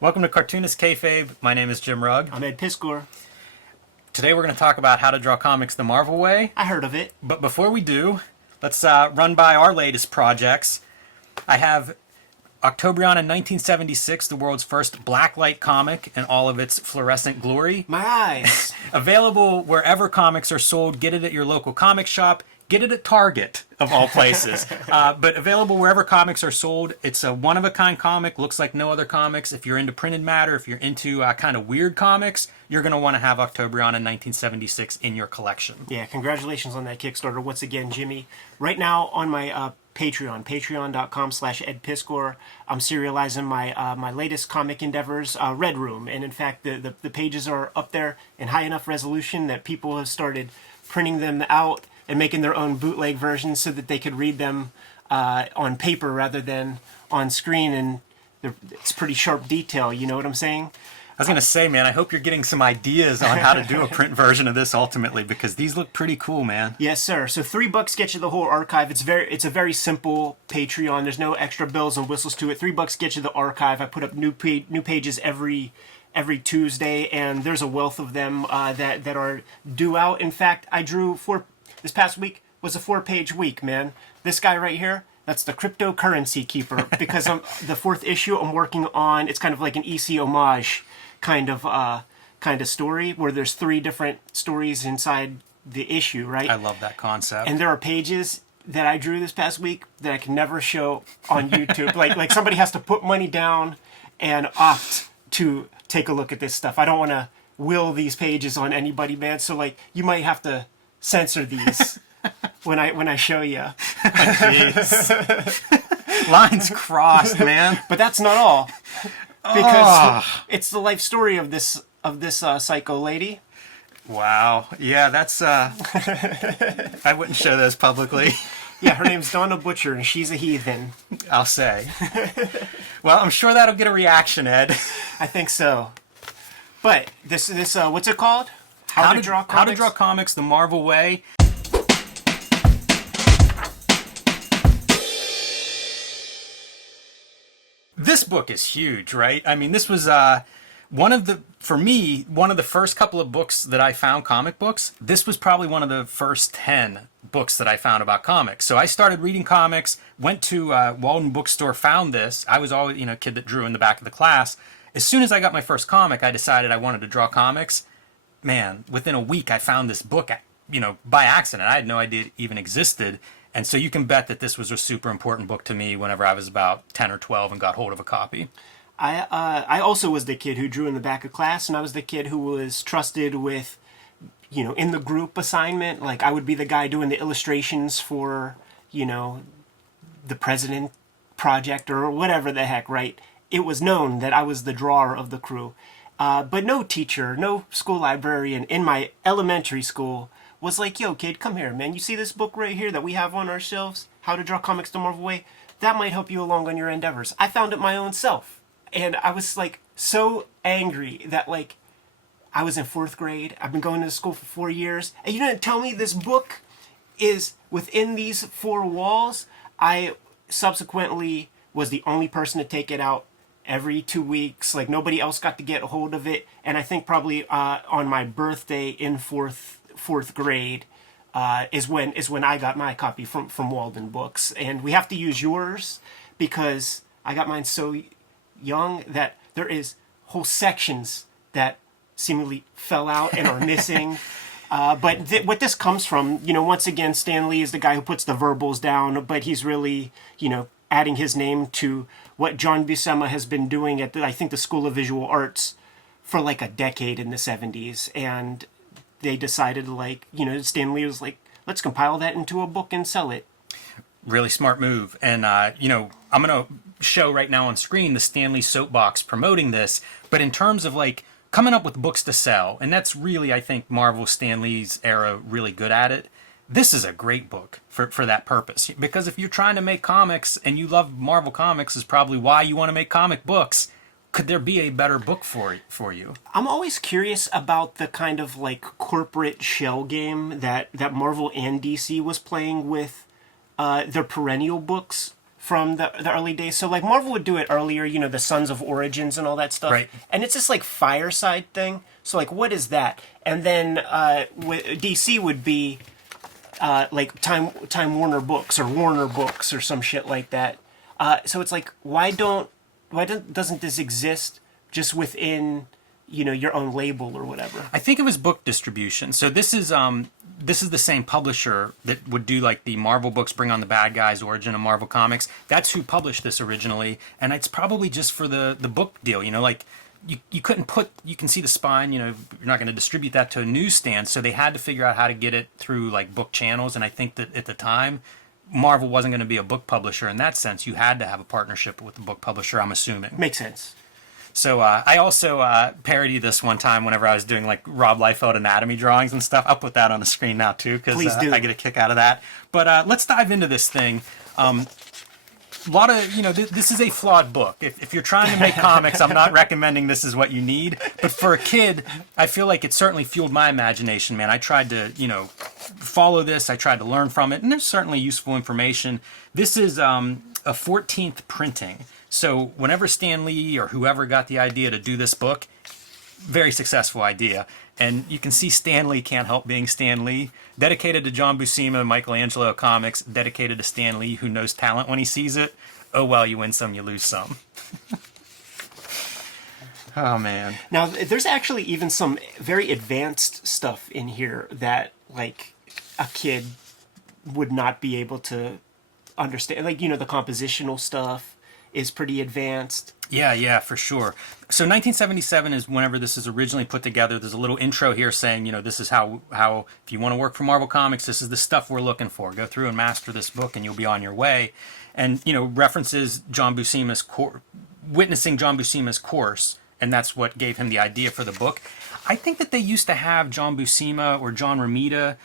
Welcome to Cartoonist Kayfabe. My name is Jim Rugg. I'm Ed Piskor. Today we're going to talk about how to draw comics the Marvel way. I heard of it. But before we do, let's run by our latest projects. I have Octobrion in 1976, the world's first blacklight comic in all of its fluorescent glory. My eyes. Available wherever comics are sold. Get it at your local comic shop. Get it at Target, of all places. But available wherever comics are sold. It's a one-of-a-kind comic. Looks like no other comics. If you're into printed matter, if you're into kind of weird comics, you're going to want to have Octobrion in 1976 in your collection. Yeah, congratulations on that Kickstarter once again, Jimmy. Right now on my Patreon, patreon.com/edpiskor, I'm serializing my latest comic endeavors, Red Room. And in fact, the pages are up there in high enough resolution that people have started printing them out and making their own bootleg versions so that they could read them on paper rather than on screen. And it's pretty sharp detail, you know what I'm saying? I was going to say, man, I hope you're getting some ideas on how to do a print version of this ultimately, because these look pretty cool, man. Yes, sir. So $3 gets you the whole archive. It's a very simple Patreon. There's no extra bells and whistles to it. $3 gets you the archive. I put up new pages every Tuesday, and there's a wealth of them that are due out. In fact, I drew this past week was a 4-page week, man. This guy right here, that's the cryptocurrency keeper, because the 4th issue I'm working on. It's kind of like an EC homage kind of story where there's 3 different stories inside the issue, right? I love that concept. And there are pages that I drew this past week that I can never show on YouTube. like somebody has to put money down and opt to take a look at this stuff. I don't want to will these pages on anybody, man. So like you might have to censor these when I show you. Lines crossed, man. But that's not all, because it's the life story of this psycho lady. Wow. Yeah, that's I wouldn't show those publicly. Yeah, her name's Donna Butcher, and she's a heathen. I'll say. Well, I'm sure that'll get a reaction, Ed. I think so. But this what's it called? How to Draw Comics? How to Draw Comics the Marvel Way. This book is huge, right? I mean, this was one of the first couple of books that I found, comic books. This was probably one of the first 10 books that I found about comics. So I started reading comics, went to Walden Bookstore, found this. I was always, a kid that drew in the back of the class. As soon as I got my first comic, I decided I wanted to draw comics. Man, within a week, I found this book, by accident. I had no idea it even existed. And so you can bet that this was a super important book to me whenever I was about 10 or 12 and got hold of a copy. I also was the kid who drew in the back of class, and I was the kid who was trusted with, in the group assignment. Like, I would be the guy doing the illustrations for, the President Project or whatever the heck, right? It was known that I was the drawer of the crew. But no teacher, no school librarian in my elementary school was like, yo, kid, come here, man. You see this book right here that we have on our shelves? How to Draw Comics the Marvel Way? That might help you along on your endeavors. I found it my own self. And I was, so angry that, I was in 4th grade. I've been going to school for 4 years. And you didn't tell me this book is within these 4 walls? I subsequently was the only person to take it out every 2 weeks. Nobody else got to get a hold of it. And I think probably on my birthday in fourth grade is when I got my copy from Walden Books. And we have to use yours because I got mine so young that there is whole sections that seemingly fell out and are missing. But what this comes from, once again, Stan Lee is the guy who puts the verbals down, but he's really, adding his name to what John Buscema has been doing at, I think, the School of Visual Arts for a decade in the 70s. And they decided, Stan Lee was like, let's compile that into a book and sell it. Really smart move. And, I'm going to show right now on screen the Stan Lee soapbox promoting this. But in terms of, coming up with books to sell, and that's really, I think, Marvel Stan Lee's era really good at it. This is a great book for that purpose. Because if you're trying to make comics and you love Marvel Comics is probably why you want to make comic books, could there be a better book for you? I'm always curious about the kind of corporate shell game that Marvel and DC was playing with their perennial books from the early days. So like Marvel would do it earlier, you know, the Sons of Origins and all that stuff. Right. And it's this like fireside thing. So like, what is that? And then DC would be like Time Warner Books or Warner Books or some shit like that. So it's like, doesn't this exist just within, you know, your own label or whatever? I think it was book distribution. So this is the same publisher that would do like the Marvel books, Bring on the Bad Guys, Origin of Marvel Comics. That's who published this originally, and it's probably just for the book deal. You know, like you couldn't put, you can see the spine. You know, you're not going to distribute that to a newsstand, so they had to figure out how to get it through like book channels. And I think that at the time, Marvel wasn't going to be a book publisher in that sense. You had to have a partnership with the book publisher, I'm assuming. Makes sense. So I also parodied this one time whenever I was doing like Rob Liefeld anatomy drawings and stuff. I'll put that on the screen now too because I get a kick out of that. But let's dive into this thing. A lot of, you know, this is a flawed book. If you're trying to make comics, I'm not recommending this is what you need. But for a kid, I feel like it certainly fueled my imagination, man. I tried to, you know, follow this. I tried to learn from it. And there's certainly useful information. This is a 14th printing. So whenever Stan Lee or whoever got the idea to do this book, very successful idea. And you can see Stan Lee can't help being Stan Lee. Dedicated to John Buscema, Michelangelo Comics. Dedicated to Stan Lee, who knows talent when he sees it. Oh, well, you win some, you lose some. Oh, man. Now, there's actually even some very advanced stuff in here that, like, a kid would not be able to understand. Like, you know, the compositional stuff is pretty advanced. Yeah, for sure. So 1977 is whenever this is originally put together. There's a little intro here saying, you know, this is how if you want to work for Marvel Comics, this is the stuff we're looking for. Go through and master this book and you'll be on your way. And, you know, references John Buscema's witnessing John Buscema's course, and that's what gave him the idea for the book. I think that they used to have John Buscema or John Romita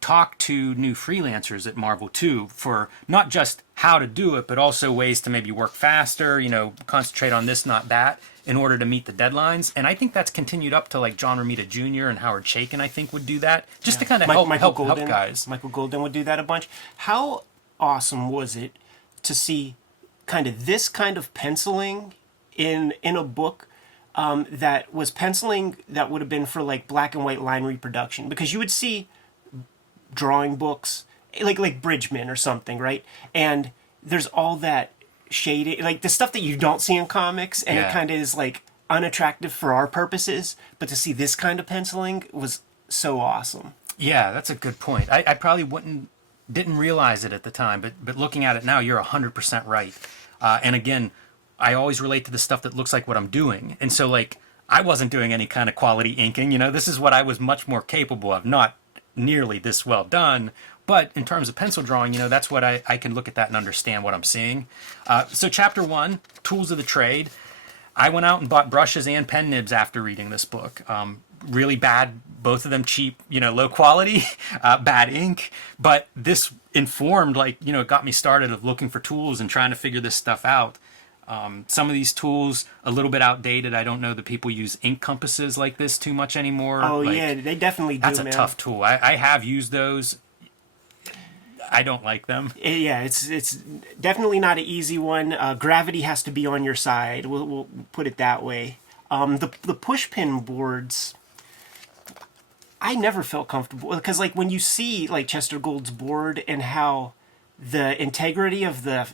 talk to new freelancers at Marvel too, for not just how to do it, but also ways to maybe work faster, you know, concentrate on this, not that, in order to meet the deadlines. And I think that's continued up to like John Romita Jr. and Howard Chaykin, I think, would do that, just to kind of help guys. Michael Golden would do that a bunch. How awesome was it to see kind of this kind of penciling in a book that was penciling that would have been for like black and white line reproduction? Because you would see drawing books like Bridgman or something, right? And there's all that shading, like the stuff that you don't see in comics, and it kind of is like unattractive for our purposes, but to see this kind of penciling was so awesome. Yeah, that's a good point. I probably didn't realize it at the time, but looking at it now, you're 100% right. And again, I always relate to the stuff that looks like what I'm doing. And so like, I wasn't doing any kind of quality inking, you know, this is what I was much more capable of, not nearly this well done, but in terms of pencil drawing, you know, that's what I can look at that and understand what I'm seeing. So chapter 1, Tools of the Trade. I went out and bought brushes and pen nibs after reading this book. Really bad, both of them cheap, you know, low quality, bad ink, but this informed, like, you know, it got me started of looking for tools and trying to figure this stuff out. Some of these tools a little bit outdated. I don't know that people use ink compasses like this too much anymore. Oh, like, yeah, they definitely do, that's a man. tough tool. I have used those. I don't like them. Yeah, it's definitely not an easy one. Gravity has to be on your side. We'll put it that way. The push pin boards, I never felt comfortable because, like, when you see like Chester Gould's board and how the integrity of the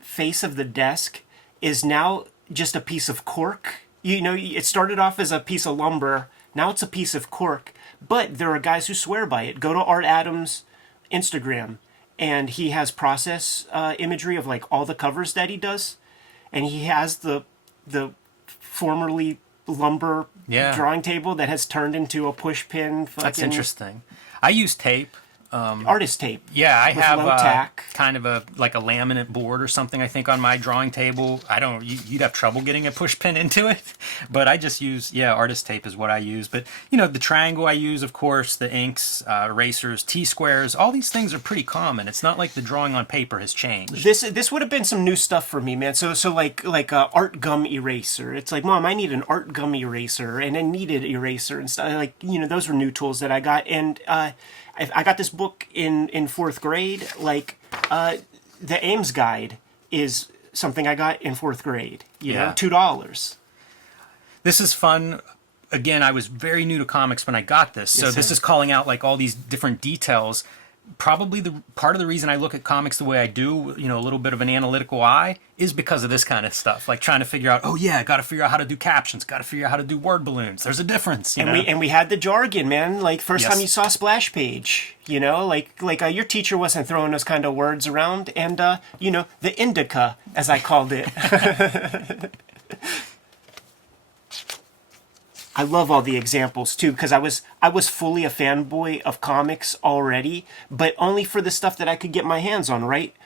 face of the desk is now just a piece of cork. You know, it started off as a piece of lumber. Now it's a piece of cork. But there are guys who swear by it. Go to Art Adams' Instagram, and he has process imagery of like all the covers that he does, and he has the formerly lumber drawing table that has turned into a push pin. That's interesting. I use tape. Artist tape. Yeah, I have low tack. kind of a laminate board or something, I think, on my drawing table. You'd have trouble getting a push pin into it, but I just use, artist tape is what I use. But, you know, the triangle I use, of course, the inks, erasers, T-squares, all these things are pretty common. It's not like the drawing on paper has changed. This would have been some new stuff for me, man. So like a art gum eraser. It's like, Mom, I need an art gum eraser and a kneaded eraser and stuff. Like, you know, those were new tools that I got. And I got this book in fourth grade, like the Ames Guide is something I got in 4th grade. You know, Yeah. $2. This is fun. Again, I was very new to comics when I got this, so Yes, this sir. is calling out like all these different details. Probably the part of the reason I look at comics the way I do, you know, a little bit of an analytical eye, is because of this kind of stuff. Like trying to figure out, oh yeah, got to figure out how to do captions, got to figure out how to do word balloons. There's a difference, you know. And we had the jargon, man. Like first Yes. time you saw splash page, you know, like your teacher wasn't throwing those kind of words around, and you know, the indica, as I called it. I love all the examples too, because I was fully a fanboy of comics already, but only for the stuff that I could get my hands on, right?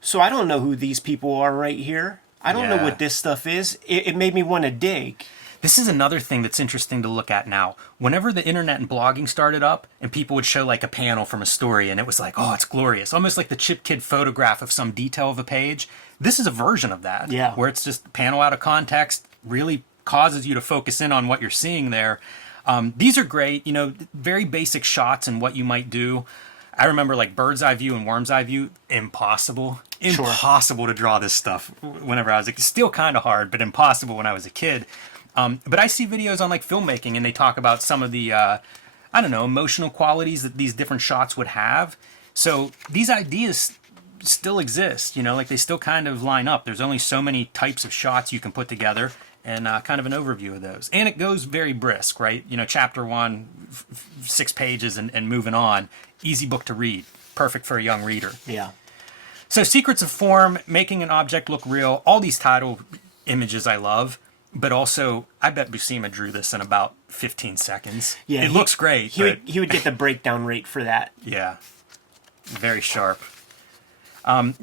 So I don't know who these people are right here. I don't know Yeah. what this stuff is. It made me want to dig. This is another thing that's interesting to look at now. Whenever the internet and blogging started up and people would show like a panel from a story and it was like, oh, it's glorious. Almost like the Chip Kid photograph of some detail of a page. This is a version of that. Yeah. Where it's just panel out of context, really causes you to focus in on what you're seeing there. These are great, you know, very basic shots and what you might do. I remember like bird's eye view and worm's eye view, impossible. Sure. Impossible to draw this stuff whenever I was a kid. Still kind of hard, but impossible when I was a kid. But I see videos on like filmmaking and they talk about some of the, I don't know, emotional qualities that these different shots would have. So these ideas still exist, you know, like they still kind of line up. There's only so many types of shots you can put together, and kind of an overview of those. And it goes very brisk, right? You know, chapter 1, 6 pages and moving on. Easy book to read. Perfect for a young reader. Yeah. So secrets of form, making an object look real, all these title images I love. But also, I bet Buscema drew this in about 15 seconds. Yeah, it looks great. He would get the breakdown rate for that. Yeah, very sharp.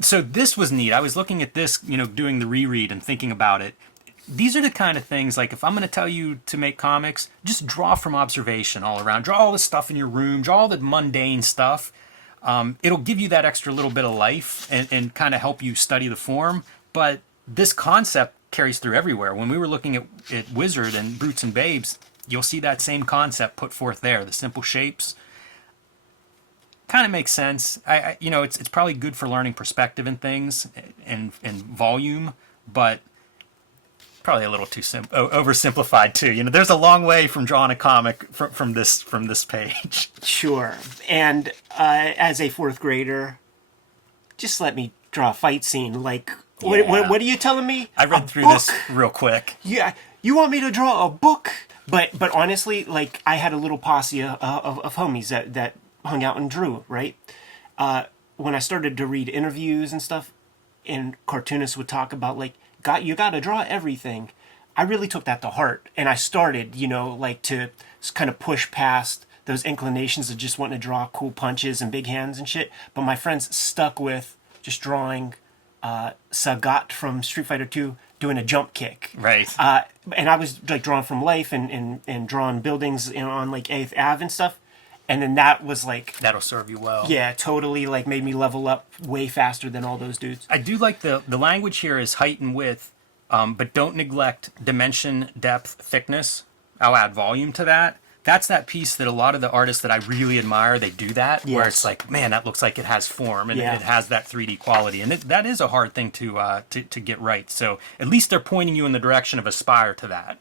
So this was neat. I was looking at this, you know, doing the reread and thinking about it. These are the kind of things, like if I'm going to tell you to make comics, just draw from observation all around. Draw all the stuff in your room, draw all the mundane stuff. It'll give you that extra little bit of life and kind of help you study the form. But this concept carries through everywhere. When we were looking at Wizard and Brutes and Babes, you'll see that same concept put forth there. The simple shapes kind of makes sense. You know, it's probably good for learning perspective and things and volume, but probably a little too oversimplified too. You know, there's a long way from drawing a comic from this page. Sure. And as a 4th grader, just let me draw a fight scene. Like, Yeah. what are you telling me? I read A through book? this real quick. Yeah, you want me to draw a book? But honestly, like I had a little posse of homies that hung out and drew. Right. When I started to read interviews and stuff, and cartoonists would talk about like, you got to draw everything. I really took that to heart, and I started, you know, like to kind of push past those inclinations of just wanting to draw cool punches and big hands and shit. But my friends stuck with just drawing Sagat from Street Fighter 2 doing a jump kick. Right. And I was like drawing from life and drawing buildings, you know, on like 8th Ave and stuff. And then that was like, That'll serve you well. yeah, totally like made me level up way faster than all those dudes. I do like the language here is height and width, but don't neglect dimension, depth, thickness. I'll add volume to that. That's that piece that a lot of the artists that I really admire, they do that, where Yes. it's like, man, that looks like it has form and Yeah. it has that 3D quality. And that is a hard thing to get right. So at least they're pointing you in the direction of aspire to that.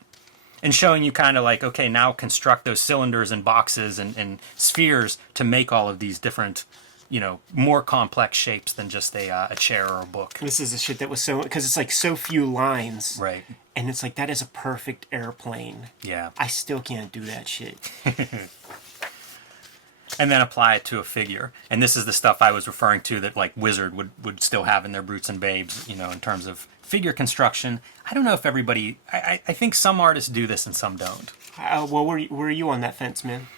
And showing you kind of like, okay, now construct those cylinders and boxes and spheres to make all of these different, you know, more complex shapes than just a chair or a book. This is the shit that was so, because it's like so few lines. Right. And it's like, that is a perfect airplane. Yeah. I still can't do that shit. And then apply it to a figure. And this is the stuff I was referring to that like Wizard would still have in their Brutes and Babes, you know, in terms of figure construction. I don't know if everybody, I think some artists do this and some don't. Well, where are you on that fence, man?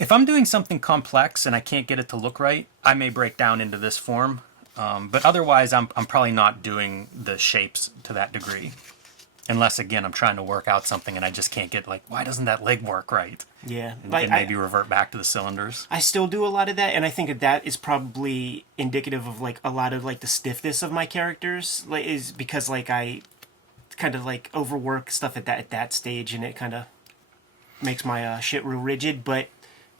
If I'm doing something complex and I can't get it to look right, I may break down into this form. But otherwise, I'm probably not doing the shapes to that degree. Unless, again, I'm trying to work out something and I just can't get, like, why doesn't that leg work right? Yeah. And maybe revert back to the cylinders. I still do a lot of that, and I think that is probably indicative of like a lot of like the stiffness of my characters, like, is because like I kind of like overwork stuff at that stage, and it kind of makes my shit real rigid. But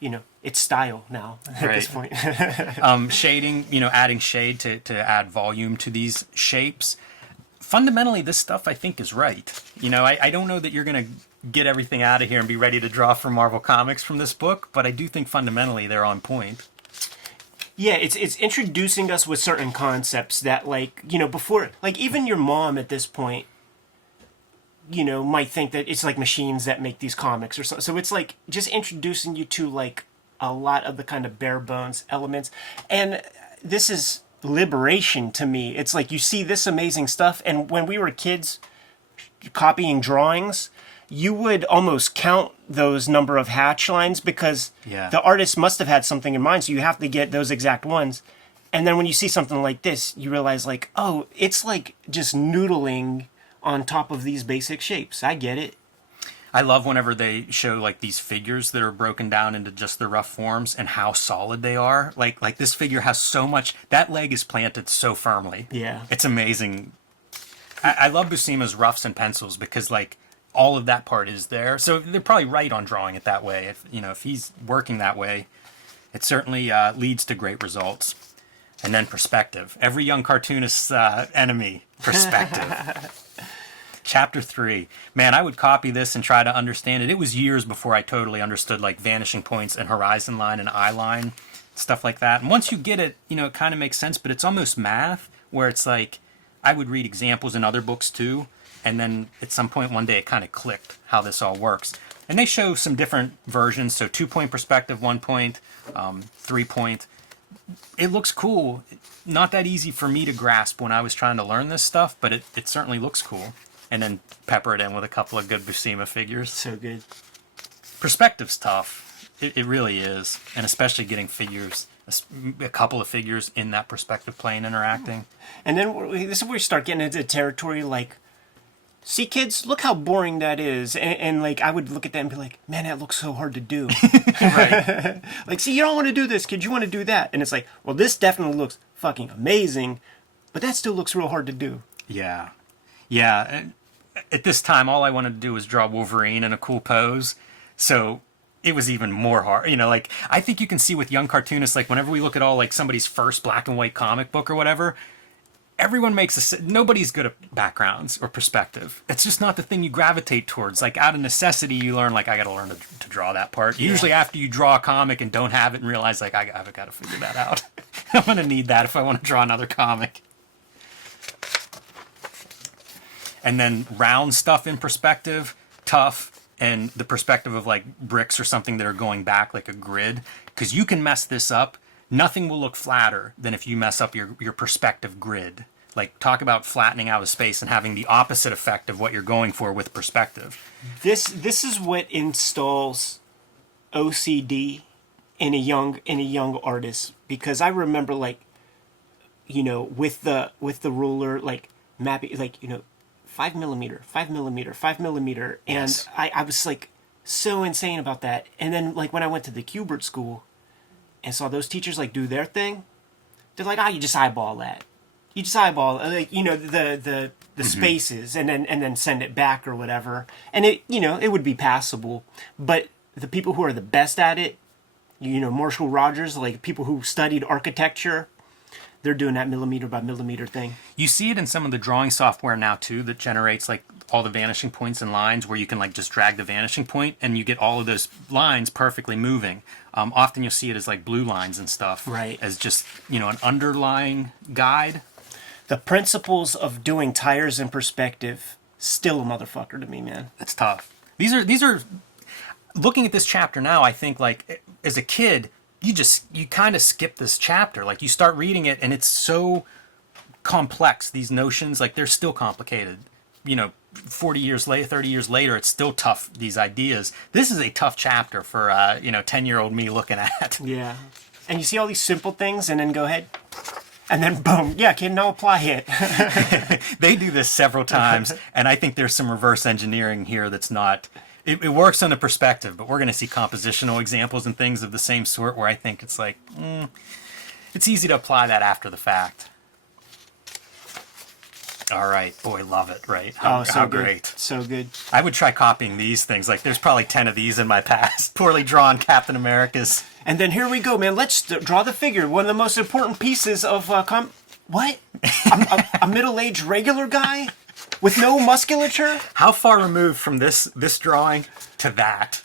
it's style now at Right. this point. Shading, adding shade to add volume to these shapes. Fundamentally, this stuff I think is right. I don't know that you're going to get everything out of here and be ready to draw for Marvel Comics from this book, but I do think fundamentally they're on point. Yeah, it's introducing us with certain concepts that, before, even your mom at this point, might think that it's like machines that make these comics or so. So it's like just introducing you to a lot of the kind of bare bones elements. And this is liberation to me. It's like you see this amazing stuff, and when we were kids copying drawings, you would almost count those number of hatch lines because the artist must have had something in mind, so you have to get those exact ones. And then when you see something like this, you realize oh, it's like just noodling on top of these basic shapes. I get it. I love whenever they show these figures that are broken down into just the rough forms and how solid they are. Like this figure has so much, that leg is planted so firmly. Yeah. It's amazing. I love Buscema's roughs and pencils because all of that part is there. So they're probably right on drawing it that way. If he's working that way, it certainly leads to great results. And then perspective. Every young cartoonist's enemy, perspective. Chapter 3. Man, I would copy this and try to understand it. It was years before I totally understood vanishing points and horizon line and eye line, stuff like that. And once you get it, it kind of makes sense, but it's almost math where it's I would read examples in other books too, and then at some point one day it kind of clicked how this all works. And they show some different versions, so 2-point perspective, 1-point, 3-point. It looks cool. Not that easy for me to grasp when I was trying to learn this stuff, but it certainly looks cool. And then pepper it in with a couple of good Buscema figures. So good. Perspective's tough. It really is. And especially getting figures, a couple of figures in that perspective plane interacting. And then this is where we start getting into territory see, kids, look how boring that is. And I would look at that and be like, man, that looks so hard to do. Right. See, you don't want to do this, kid. You want to do that. And it's well, this definitely looks fucking amazing, but that still looks real hard to do. Yeah. Yeah. And at this time, all I wanted to do was draw Wolverine in a cool pose. So it was even more hard. I think you can see with young cartoonists, whenever we look at all somebody's first black and white comic book or whatever, everyone makes nobody's good at backgrounds or perspective. It's just not the thing you gravitate towards. Out of necessity, you learn, I got to learn to draw that part. Yeah. Usually after you draw a comic and don't have it and realize, I've got to figure that out. I'm going to need that if I want to draw another comic. And then round stuff in perspective, tough, and the perspective of bricks or something that are going back like a grid. Because you can mess this up. Nothing will look flatter than if you mess up your perspective grid. Talk about flattening out of space and having the opposite effect of what you're going for with perspective. This is what installs OCD in a young artist, because I remember with the ruler mapping 5mm, 5mm, 5mm, and Yes. I was so insane about that. And then when I went to the Kubert school and saw those teachers do their thing, they're you just eyeball that. You just eyeball the spaces and then send it back or whatever, and it would be passable. But the people who are the best at it, Marshall Rogers, people who studied architecture, they're doing that millimeter by millimeter thing. You see it in some of the drawing software now too that generates all the vanishing points and lines where you can just drag the vanishing point and you get all of those lines perfectly moving. Often you'll see it as blue lines and stuff. Right. As just, an underlying guide. The principles of doing tires in perspective, still a motherfucker to me, man. It's tough. These are looking at this chapter now, I think as a kid, you kind of skip this chapter. You start reading it and it's so complex, these notions, they're still complicated. 40 years later, 30 years later, it's still tough, these ideas. This is a tough chapter for 10-year-old me looking at. Yeah. And you see all these simple things and then go ahead and then boom, yeah, kid, now apply it. They do this several times, and I think there's some reverse engineering here that's not... It works on the perspective, but we're going to see compositional examples and things of the same sort where I think it's it's easy to apply that after the fact. All right, boy, love it, right? Oh, so How good. great. So good. I would try copying these things. Like, there's probably 10 of these in my past. Poorly drawn Captain Americas. And then here we go, man. Let's draw the figure. One of the most important pieces of what? A middle-aged regular guy with no musculature? How far removed from this drawing to that?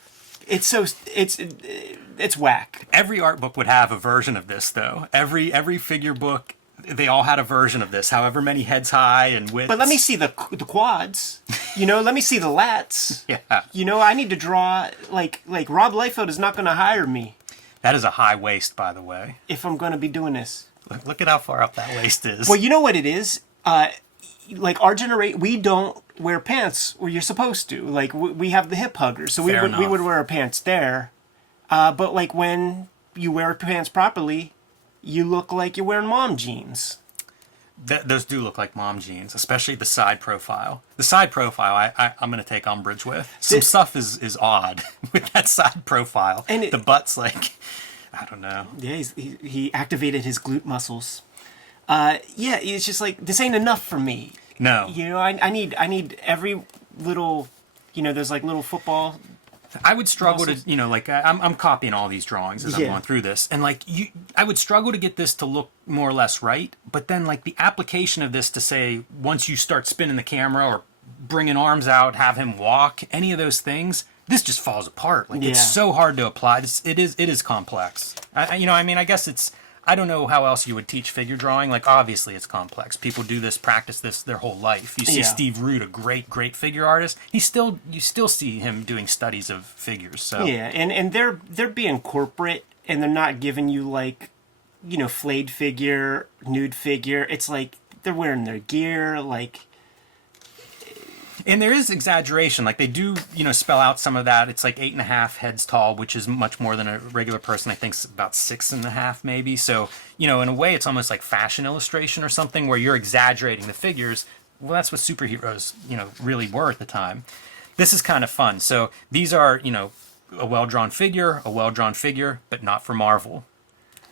It's whack. Every art book would have a version of this, though. Every figure book, they all had a version of this, however many heads high and width. But let me see the quads. Let me see the lats. Yeah. I need to draw like Rob Liefeld is not going to hire me That is a high waist, by the way. if I'm going to be doing this. Look at how far up that waist is. Well, you know what it is? Like our generation, we don't wear pants where you're supposed to. Like we have the hip huggers, so we Fair would enough. wear our pants there. But like when you wear pants properly, you look like you're wearing mom jeans. Those do look like mom jeans, especially the side profile. The side profile, I'm going to take umbrage with. Some stuff is odd with that side profile. And the butt's like, I don't know. Yeah, he activated his glute muscles. Yeah, it's just like this ain't enough for me. No. I need every little, there's like little football. I would struggle muscles. to, like, I'm copying all these drawings as I'm Yeah. going through this. And, like, I would struggle to get this to look more or less right. But then, like, the application of this to say, once you start spinning the camera or bringing arms out, have him walk, any of those things, this just falls apart. Like, Yeah. it's so hard to apply. It is complex. I guess I don't know how else you would teach figure drawing. Like, obviously it's complex. People do this, practice this their whole life. You see Yeah. Steve Root, a great figure artist. You still see him doing studies of figures. So Yeah, and they're being corporate and they're not giving you like, flayed figure, nude figure. It's like they're wearing their gear, like. And there is exaggeration. Like, they do, spell out some of that. It's like 8.5 heads tall, which is much more than a regular person. I think it's about 6.5 maybe. So, in a way, it's almost like fashion illustration or something where you're exaggerating the figures. Well, that's what superheroes, really were at the time. This is kind of fun. So these are, a well-drawn figure, but not for Marvel.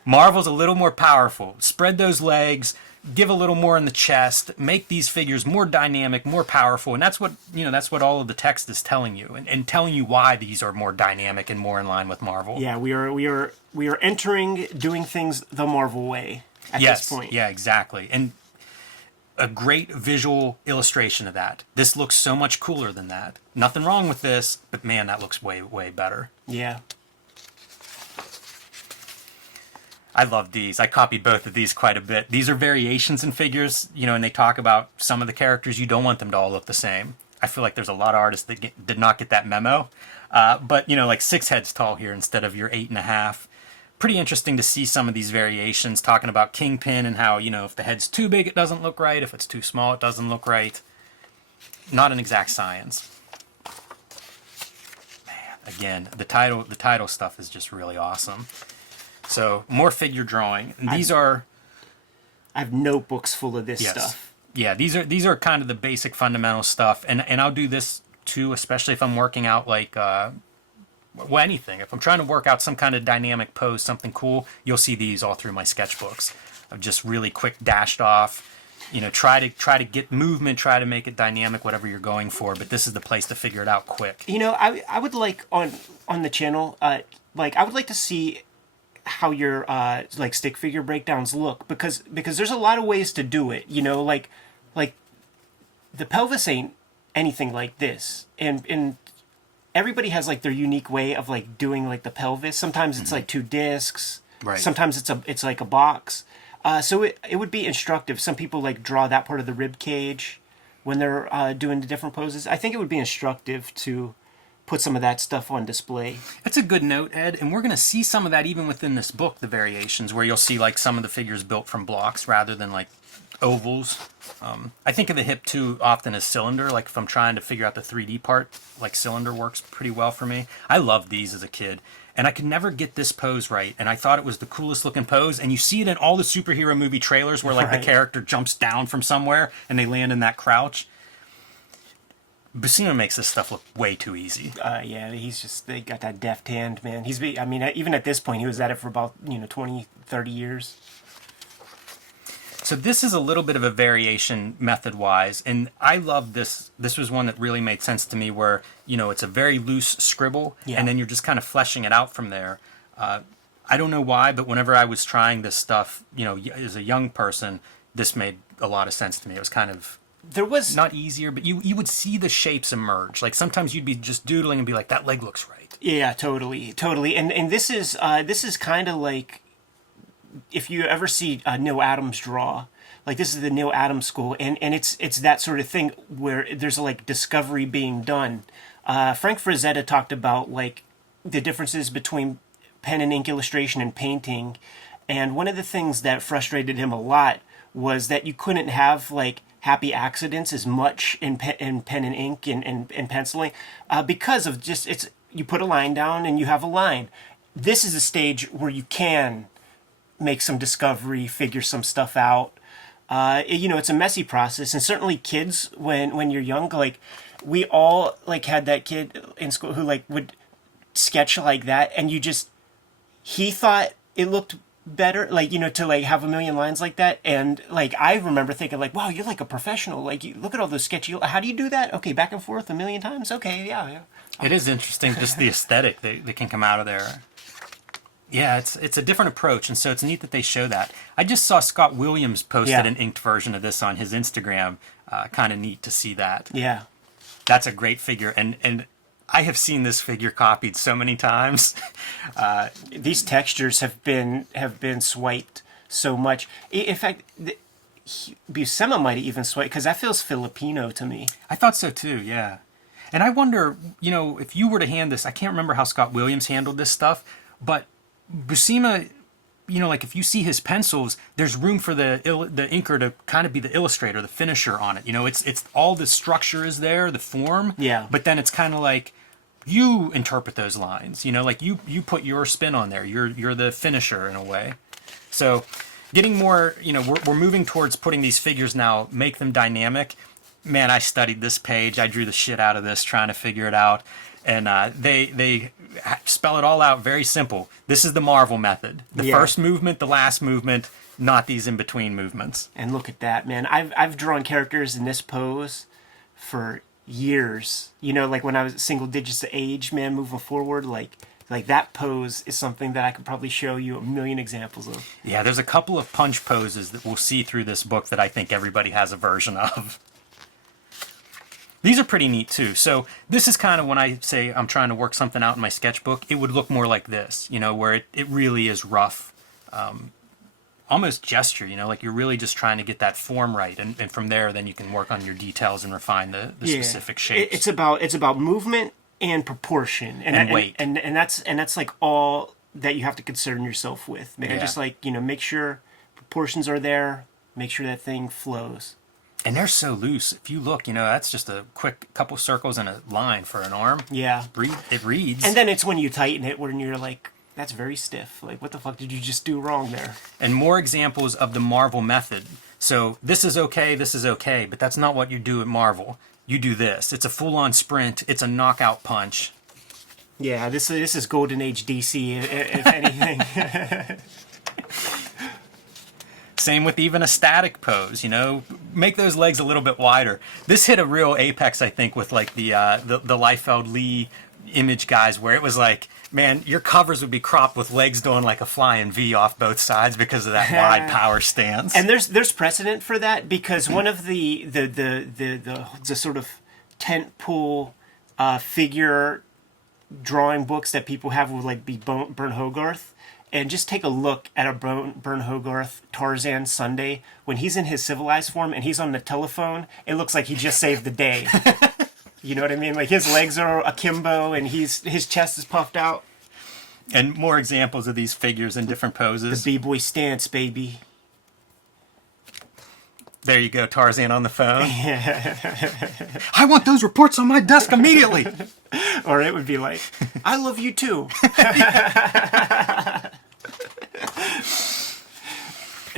Marvel's a little more powerful. Spread those legs, give a little more in the chest, make these figures more dynamic, more powerful, and that's what all of the text is telling you, and telling you why these are more dynamic and more in line with Marvel. Yeah, we are entering doing things the Marvel way at this point. Yeah, exactly. And a great visual illustration of that. This looks so much cooler than that. Nothing wrong with this, but man, that looks way, way better. Yeah. I love these. I copied both of these quite a bit. These are variations in figures, and they talk about some of the characters. You don't want them to all look the same. I feel like there's a lot of artists that did not get that memo. But, like 6 heads tall here instead of your 8.5. Pretty interesting to see some of these variations, talking about Kingpin and how, if the head's too big, it doesn't look right. If it's too small, it doesn't look right. Not an exact science. Man, again, the title stuff is just really awesome. So, more figure drawing. And these are... I have notebooks full of this Yes. stuff. Yeah, these are kind of the basic fundamental stuff. And I'll do this, too, especially if I'm working out, like... anything. If I'm trying to work out some kind of dynamic pose, something cool, you'll see these all through my sketchbooks. I've just really quick dashed off. Try to get movement, try to make it dynamic, whatever you're going for. But this is the place to figure it out quick. I would like on the channel, I would like to see how your like stick figure breakdowns look because there's a lot of ways to do it. Like the pelvis ain't anything like this, and everybody has like their unique way of like doing like the pelvis. Sometimes it's like 2 discs. Right. Sometimes it's like a box. So it would be instructive. Some people like draw that part of the rib cage when they're doing the different poses. I think it would be instructive to put some of that stuff on display. That's a good note, Ed. And we're going to see some of that even within this book, the variations, where you'll see like some of the figures built from blocks rather than like ovals. I think of the hip too often as cylinder. Like if I'm trying to figure out the 3D part, like cylinder works pretty well for me. I loved these as a kid. And I could never get this pose right. And I thought it was the coolest looking pose. And you see it in all the superhero movie trailers where like Right. the character jumps down from somewhere and they land in that crouch. Buscema makes this stuff look way too easy. Yeah, they got that deft hand, man. Even at this point, he was at it for about, 20, 30 years. So this is a little bit of a variation method-wise, and I love this. This was one that really made sense to me where, it's a very loose scribble, and then you're just kind of fleshing it out from there. I don't know why, but whenever I was trying this stuff, as a young person, this made a lot of sense to me. It was kind of not easier, but you would see the shapes emerge. Like sometimes you'd be just doodling and be like, that leg looks right. Yeah, totally. And this is kind of like, if you ever see Neil Adams draw, like this is the Neil Adams school, and it's that sort of thing where there's like discovery being done. Frank Frazetta talked about like the differences between pen and ink illustration and painting, and one of the things that frustrated him a lot was that you couldn't have like happy accidents as much in pen and ink and penciling because of just you put a line down and you have a line. This is a stage where you can make some discovery, figure some stuff out. It's a messy process, and certainly kids when you're young, like we all like had that kid in school who like would sketch like that, and he thought it looked better, like to like have a million lines like that, and like I remember thinking like, wow, you're like a professional, like you look at all those sketchy, how do you do that? Okay, back and forth a million times, okay, yeah. It is interesting, just the aesthetic that can come out of there. Yeah, it's a different approach, and so it's neat that they show that. I just saw Scott Williams posted an inked version of this on his Instagram. Kind of neat to see that. Yeah. That's a great figure, and I have seen this figure copied so many times. These textures have been swiped so much. In fact, Buscema might have even swiped, because that feels Filipino to me. I thought so too, yeah. And I wonder, if you were to hand this, I can't remember how Scott Williams handled this stuff, but Buscema, like if you see his pencils, there's room for the inker to kind of be the illustrator, the finisher on it. It's all the structure is there, the form. Yeah. But then it's kind of like you interpret those lines. Like you put your spin on there. You're the finisher in a way. So, getting more. We're moving towards putting these figures now, make them dynamic. Man, I studied this page. I drew the shit out of this trying to figure it out. And they spell it all out very simple. This is the Marvel method. The first movement, the last movement, not these in-between movements. And look at that, man. I've drawn characters in this pose for years. Like when I was single digits of age, man, moving forward, like that pose is something that I could probably show you a million examples of. Yeah, there's a couple of punch poses that we'll see through this book that I think everybody has a version of. These are pretty neat too. So this is kind of when I say I'm trying to work something out in my sketchbook, it would look more like this, where it really is rough, almost gesture, like you're really just trying to get that form right. And from there, then you can work on your details and refine the specific shapes. It's about movement and proportion and weight. And that's like all that you have to concern yourself with, man. Just like, make sure proportions are there, make sure that thing flows. And they're so loose. If you look, that's just a quick couple circles and a line for an arm. Yeah. It reads. And then it's when you tighten it when you're like, that's very stiff. Like, what the fuck did you just do wrong there? And more examples of the Marvel method. So this is okay, but that's not what you do at Marvel. You do this. It's a full-on sprint. It's a knockout punch. Yeah, this is Golden Age DC, if anything. Same with even a static pose, make those legs a little bit wider. This hit a real apex, I think, with like the Liefeld Lee image guys, where it was like, man, your covers would be cropped with legs doing like a flying V off both sides because of that wide power stance. And there's precedent for that, because one of the sort of tentpole figure drawing books that people have would like be Bern Hogarth. And just take a look at a Bern Hogarth Tarzan Sunday. When he's in his civilized form and he's on the telephone, it looks like he just saved the day. You know what I mean? Like his legs are akimbo and his chest is puffed out. And more examples of these figures in different poses. The B-boy stance, baby. There you go, Tarzan on the phone. I want those reports on my desk immediately. Or it would be like, I love you too.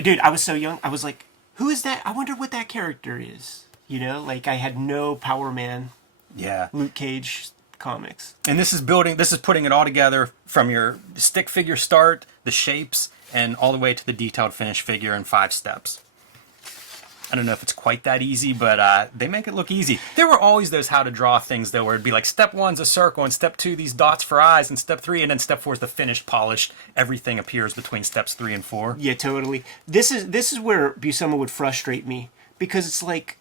Dude, I was so young. I was like, who is that? I wonder what that character is. Like I had no Power Man. Yeah. Luke Cage comics. And this is putting it all together from your stick figure start, the shapes, and all the way to the detailed finished figure in 5 steps. I don't know if it's quite that easy, but they make it look easy. There were always those how to draw things, though, where it'd be like step 1's a circle, and step 2 these dots for eyes, and step 3, and then step 4 is the finished, polished. Everything appears between steps 3 and 4. Yeah, totally. This is where Buscema would frustrate me, because it's like,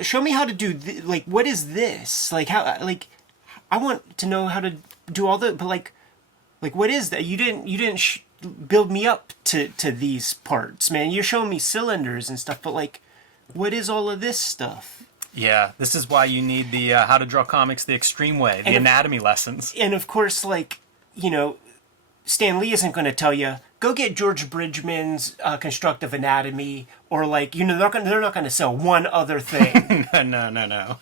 show me how to do like, what is this? Like, how, like, I want to know how to do all the, but like what is that? You didn't build me up to these parts, man. You're showing me cylinders and stuff, but like, what is all of this stuff? Yeah, this is why you need the How to Draw Comics the Extreme Way, the anatomy lessons. And of course, like, you know, Stan Lee isn't going to tell you, go get George Bridgman's Constructive Anatomy, or like, you know, they're not going to sell one other thing. No.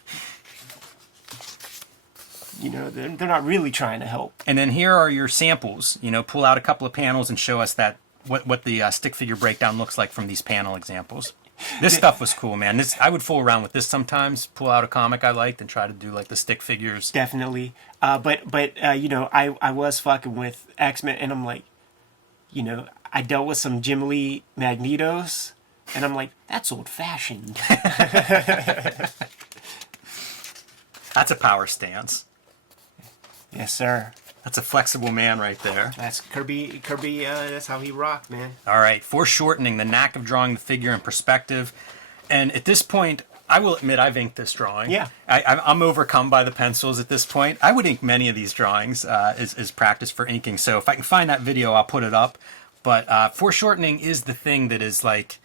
You know, they're not really trying to help. And then here are your samples. You know, pull out a couple of panels and show us that what the stick figure breakdown looks like from these panel examples. This stuff was cool, man. I would fool around with this sometimes. Pull out a comic I liked and try to do like the stick figures. Definitely. But you know, I was fucking with X-Men, and I'm like, you know, I dealt with some Jim Lee Magnetos, and I'm like, that's old-fashioned. That's a power stance. Yes, sir. That's a flexible man right there. That's Kirby. That's how he rocked, man. All right, foreshortening, the knack of drawing the figure in perspective. And at this point, I will admit I've inked this drawing. Yeah. I'm overcome by the pencils at this point. I would ink many of these drawings as practice for inking. So if I can find that video, I'll put it up. But foreshortening is the thing that is like...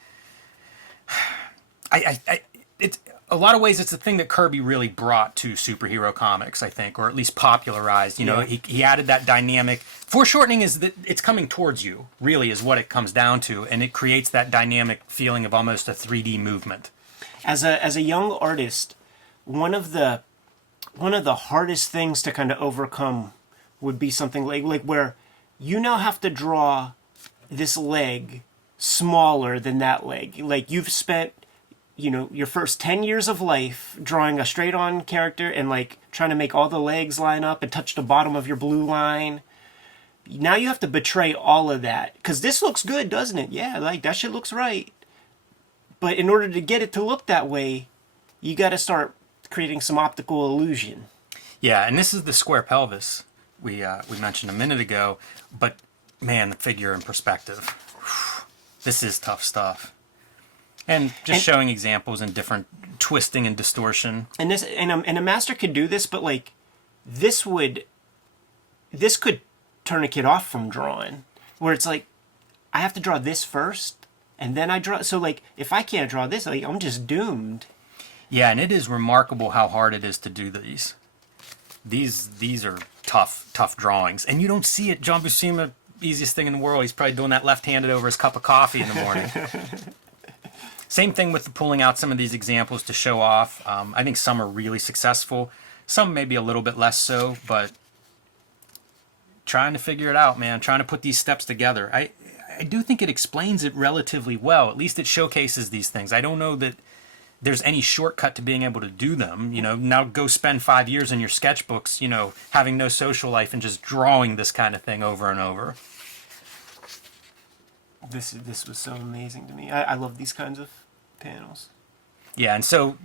it's a lot of ways it's the thing that Kirby really brought to superhero comics, I think, or at least popularized. You know, he added that dynamic. Foreshortening is that it's coming towards you, really, is what it comes down to, and it creates that dynamic feeling of almost a 3D movement. As a young artist, one of the hardest things to kind of overcome would be something like where you now have to draw this leg smaller than that leg. Like, you've spent, you know, your first 10 years of life drawing a straight-on character and, like, trying to make all the legs line up and touch the bottom of your blue line. Now you have to betray all of that. Because this looks good, doesn't it? Yeah, like, that shit looks right. But in order to get it to look that way, you got to start creating some optical illusion. Yeah, and this is the square pelvis we mentioned a minute ago. But, man, the figure in perspective. This is tough stuff. And just showing examples in different twisting and distortion. And a master could do this, but like this could turn a kid off from drawing, where it's like I have to draw this first, and then I draw. So like if I can't draw this, like I'm just doomed. Yeah, and it is remarkable how hard it is to do these. These are tough drawings, and you don't see it. John Buscema, easiest thing in the world. He's probably doing that left-handed over his cup of coffee in the morning. Same thing with pulling out some of these examples to show off. I think some are really successful. Some maybe a little bit less so, but trying to figure it out, man. Trying to put these steps together. I do think it explains it relatively well. At least it showcases these things. I don't know that there's any shortcut to being able to do them. You know, now go spend 5 years in your sketchbooks, you know, having no social life and just drawing this kind of thing over and over. This was so amazing to me. I love these kinds of panels. Yeah, and so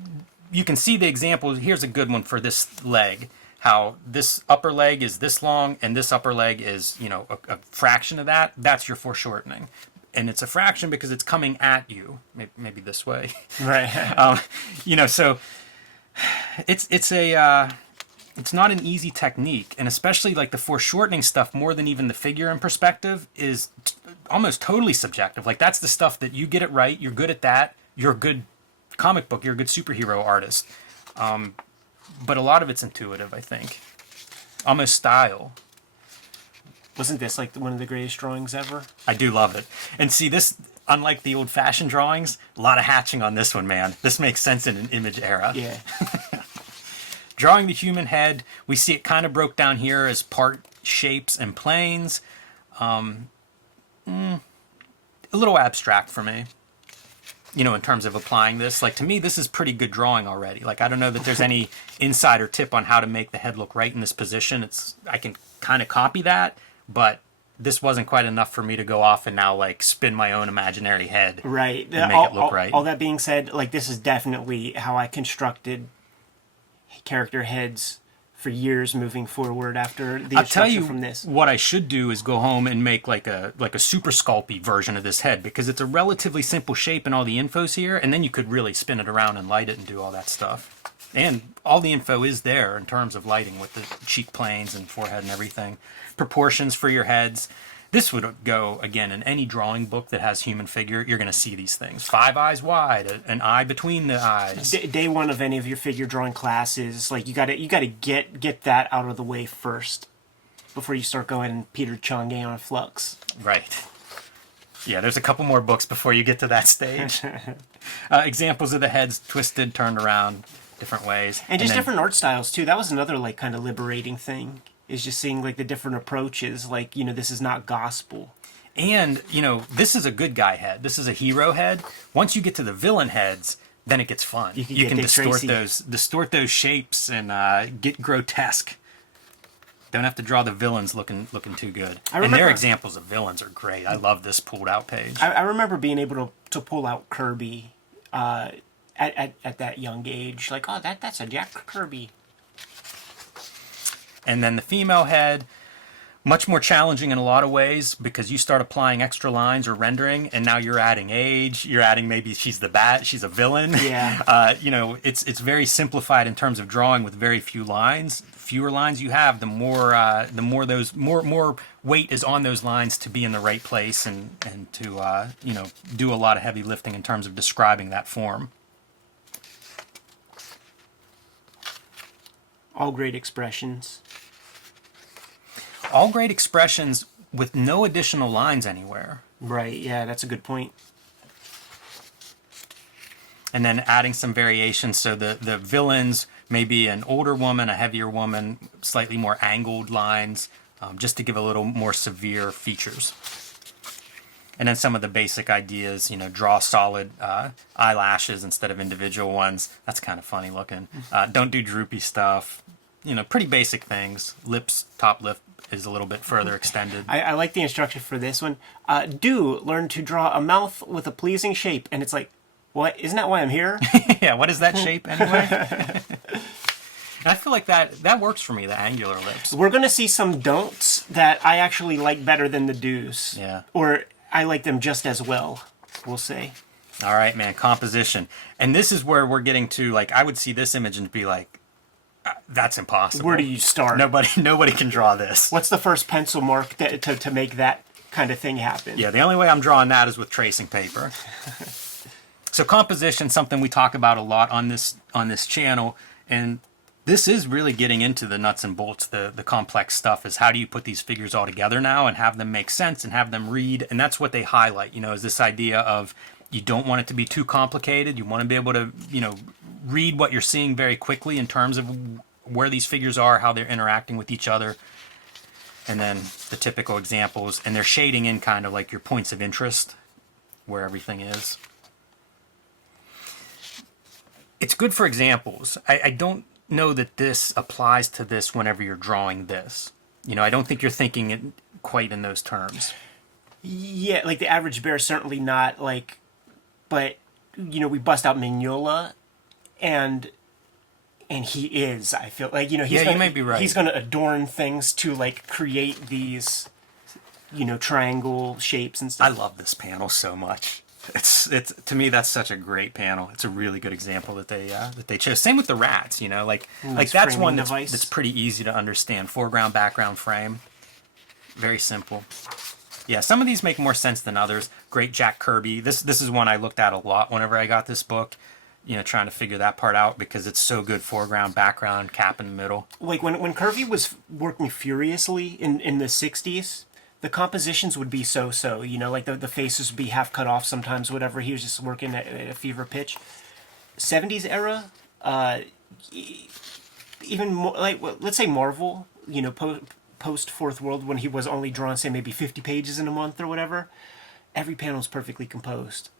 you can see the example. Here's a good one for this leg. How this upper leg is this long and this upper leg is, you know, a fraction of that. That's your foreshortening. And it's a fraction because it's coming at you. Maybe this way. Right. You know, so it's not an easy technique. And especially like the foreshortening stuff, more than even the figure in perspective, is almost totally subjective. Like that's the stuff that you get it right. You're good at that. You're a good comic book. You're a good superhero artist. But a lot of it's intuitive, I think. Almost style. Wasn't this like one of the greatest drawings ever? I do love it. And see, this, unlike the old-fashioned drawings, a lot of hatching on this one, man. This makes sense in an image era. Yeah. Drawing the human head, we see it kind of broke down here as part shapes and planes. A little abstract for me, you know, in terms of applying this. Like, to me, this is pretty good drawing already. Like, I don't know that there's any insider tip on how to make the head look right in this position. I can kind of copy that, but this wasn't quite enough for me to go off and now like spin my own imaginary head. Right. And make it look right. All that being said, like this is definitely how I constructed character heads for years moving forward after the I'll tell instruction you from this. what I should do is go home and make like a super sculpey version of this head, because it's a relatively simple shape and all the info's here, and then you could really spin it around and light it and do all that stuff. And all the info is there in terms of lighting with the cheek planes and forehead and everything. Proportions for your heads. This would go, again, in any drawing book that has human figure, you're going to see these things. 5 eyes wide, an eye between the eyes. Day one of any of your figure drawing classes, like you gotta get that out of the way first before you start going Peter Chang'e on Flux. Right. Yeah, there's a couple more books before you get to that stage. Examples of the heads twisted, turned around, different ways. And just then, different art styles too. That was another like kind of liberating thing. Is just seeing like the different approaches, like, you know, this is not gospel. And, you know, this is a good guy head. This is a hero head. Once you get to the villain heads, then it gets fun. You can distort those shapes and get grotesque. Don't have to draw the villains looking too good. And their examples of villains are great. I love this pulled out page. I remember being able to pull out Kirby at that young age. Like, oh, that's a Jack Kirby. And then the female head, much more challenging in a lot of ways, because you start applying extra lines or rendering, and now you're adding age. You're adding maybe she's a villain. Yeah. You know, it's very simplified in terms of drawing with very few lines. Fewer lines you have, the more weight is on those lines to be in the right place and to you know, do a lot of heavy lifting in terms of describing that form. All great expressions. All great expressions with no additional lines anywhere. Right, yeah, that's a good point. And then adding some variations, so the villains may be an older woman, a heavier woman, slightly more angled lines, just to give a little more severe features. And then some of the basic ideas, you know, draw solid eyelashes instead of individual ones. That's kind of funny looking. Don't do droopy stuff. You know, pretty basic things. Lips, top lip is a little bit further extended. I like the instruction for this one. Do learn to draw a mouth with a pleasing shape. And it's like, what? Isn't that why I'm here? Yeah, what is that shape anyway? And I feel like that works for me, the angular lips. We're going to see some don'ts that I actually like better than the do's. Yeah. Or I like them just as well, we'll say. All right, man, composition. And this is where we're getting to, like, I would see this image and be like, that's impossible. Where do you start? Nobody can draw this. What's the first pencil mark to make that kind of thing happen? Yeah, the only way I'm drawing that is with tracing paper. So composition, something we talk about a lot on this channel, and this is really getting into the nuts and bolts, the complex stuff, is how do you put these figures all together now and have them make sense and have them read, and that's what they highlight, you know, is this idea of you don't want it to be too complicated. You want to be able to, you know, read what you're seeing very quickly in terms of where these figures are, how they're interacting with each other, and then the typical examples, and they're shading in kind of like your points of interest, where everything is. It's good for examples. I don't know that this applies to this whenever you're drawing this. You know, I don't think you're thinking it quite in those terms. Yeah, like the average bear, certainly not, like, but, you know, we bust out Mignola, and he is, I feel like, you know, you might be right. He's going to adorn things to, like, create these, you know, triangle shapes and stuff. I love this panel so much. It's to me, that's such a great panel. It's a really good example that they chose. Same with the rats, you know, like that's one that's pretty easy to understand. Foreground, background, frame, very simple. Yeah, some of these make more sense than others. Great Jack Kirby. This is one I looked at a lot whenever I got this book. You know, trying to figure that part out because it's so good. Foreground, background, cap in the middle. Like when Kirby was working furiously in the 60s, the compositions would be so, you know, like the faces would be half cut off sometimes, whatever. He was just working at a fever pitch. 70s era, even more, like, let's say Marvel, you know, post Fourth World, when he was only drawing, say, maybe 50 pages in a month or whatever, every panel is perfectly composed.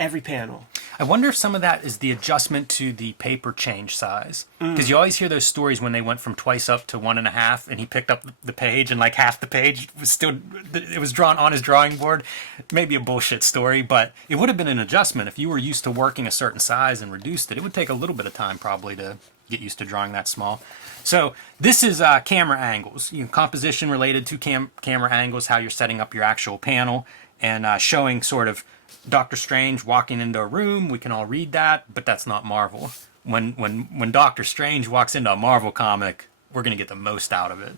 Every panel. I wonder if some of that is the adjustment to the paper change size. Because you always hear those stories when they went from twice up to 1.5, and he picked up the page, and like half the page was still, it was drawn on his drawing board. Maybe a bullshit story, but it would have been an adjustment. If you were used to working a certain size and reduced it, it would take a little bit of time probably to get used to drawing that small. So this is camera angles, composition related to camera angles, how you're setting up your actual panel, and showing sort of Doctor Strange walking into a room. We can all read that, but that's not Marvel. When Doctor Strange walks into a Marvel comic, we're going to get the most out of it.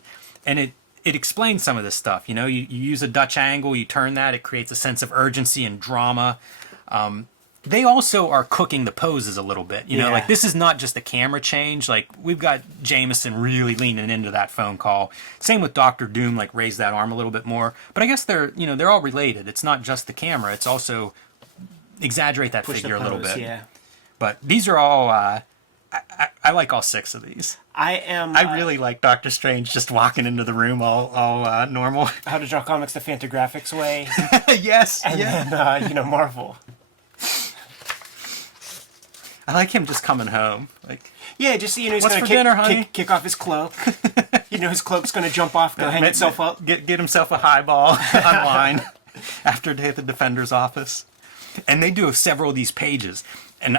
And it explains some of this stuff. You use a Dutch angle, you turn that, it creates a sense of urgency and drama. They also are cooking the poses a little bit. Like this is not just a camera change. Like we've got Jameson really leaning into that phone call. Same with Doctor Doom, like raise that arm a little bit more. But I guess they're all related. It's not just the camera. It's also exaggerate that figure a little bit. Yeah. But these are all. I like all 6 of these. I really like Doctor Strange just walking into the room all normal. How to Draw Comics the Fantagraphics way. Yes. And then Marvel. I like him just coming home. Like, yeah, just he's what's gonna for dinner, honey? kick off his cloak. His cloak's gonna jump off, go hang itself up. Get himself a highball online after a day at the Defender's office. And they do several of these pages. And